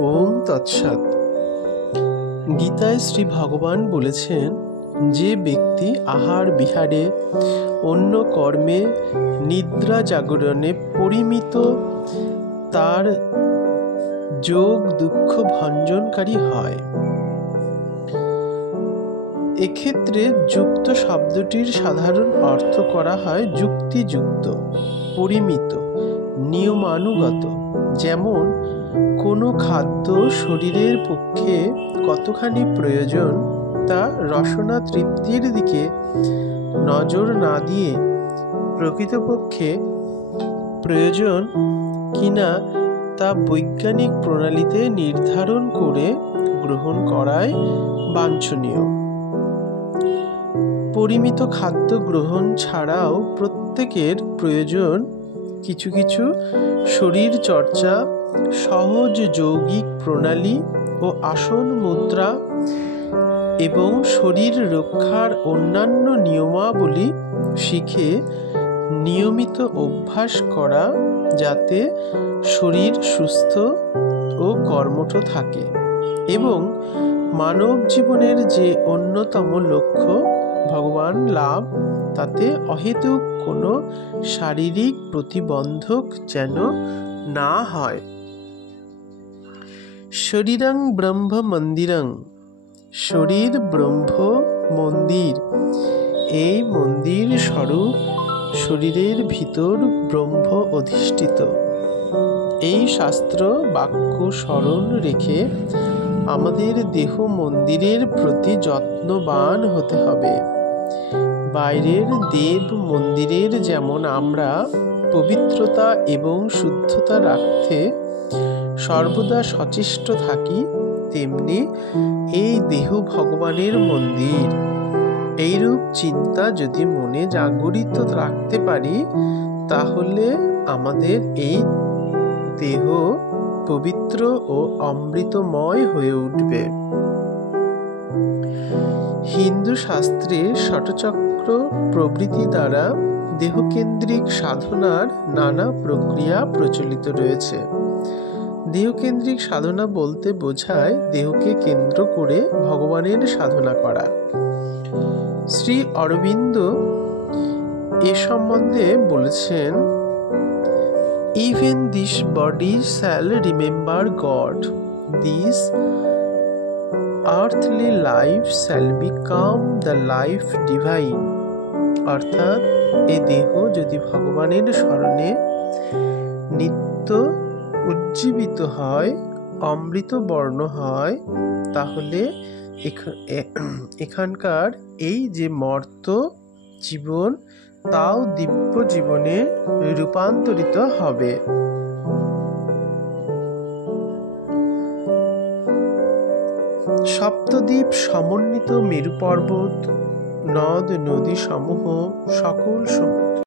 ওম তৎসৎ। গীতায় শ্রী ভগবান বলেছেন, যে ব্যক্তি আহার বিহারে, অন্য কর্মে, নিদ্রা জাগরণে পরিমিত, তার যোগ দুঃখ ভঞ্জনকারী হয়। এক্ষেত্রে যুক্ত শব্দটির সাধারণ অর্থ করা হয় যুক্তিযুক্ত, পরিমিত, নিয়মানুগত। যেমন কোনো খাদ্য শরীরের পক্ষে কতখানি প্রয়োজন তা রসনা তৃপ্তির দিকে নজর না দিয়ে প্রকৃতপক্ষে প্রয়োজন কিনা তা বৈজ্ঞানিক প্রণালীতে নির্ধারণ করে গ্রহণ করাই বাঞ্ছনীয়। পরিমিত খাদ্য গ্রহণ ছাড়াও প্রত্যেকের প্রয়োজন কিছু কিছু শরীর চর্চা, সহজ যৌগিক প্রণালী ও আসন মুদ্রা এবং শরীর রক্ষার অন্যান্য নিয়মাবলী শিখে নিয়মিত অভ্যাস করা, যাতে শরীর সুস্থ ও কর্মঠ থাকে এবং মানব জীবনের যে অন্যতম লক্ষ্য ভগবান লাভ, তাতে অহেতুক কোনো শারীরিক প্রতিবন্ধক যেন না হয়। শরীরং ব্রহ্ম মন্দিরং, শরীর ব্রহ্ম মন্দির। এই মন্দির স্বরূপ শরীরের ভিতর ব্রহ্ম অধিষ্ঠিত। এই শাস্ত্র বাক্য স্মরণ রেখে আমাদের দেহ মন্দিরের প্রতি যত্নবান হতে হবে। বাইরের দেব মন্দিরের যেমন আমরা পবিত্রতা এবং শুদ্ধতা রাখতে সর্বদা সচেষ্ট থাকি, তেমনি এই দেহ ভগবানের মন্দির। এইরূপ চিন্তা যদি মনে জাগরিত রাখতে পারি, তাহলে আমাদের এই দেহ পবিত্র ও অমৃতময় হয়ে উঠবে। হিন্দু শাস্ত্রে ষটচক্র প্রভৃতি দ্বারা দেহকেন্দ্রিক সাধনার নানা প্রক্রিয়া প্রচলিত রয়েছে। দেহকেন্দ্রিক সাধনা বলতে বোঝায় দেহকে কেন্দ্র করে ভগবানের সাধনা করা। শ্রী অরবিন্দ এ সম্বন্ধে বলেছেন, Even this body shall remember God. This earthly life shall become the life divine. অর্থাৎ এ দেহ যদি ভগবানের স্মরণে নিত্য উজ্জীবিত হয়, অমৃত বর্ণ হয়, তাহলে এখানকার এই যে মর্ত জীবন, তাও দিব্য জীবনে রূপান্তরিত হবে। সপ্তদ্বীপ সমন্বিত মেরু পর্বত, নদ নদী সমূহ, সকল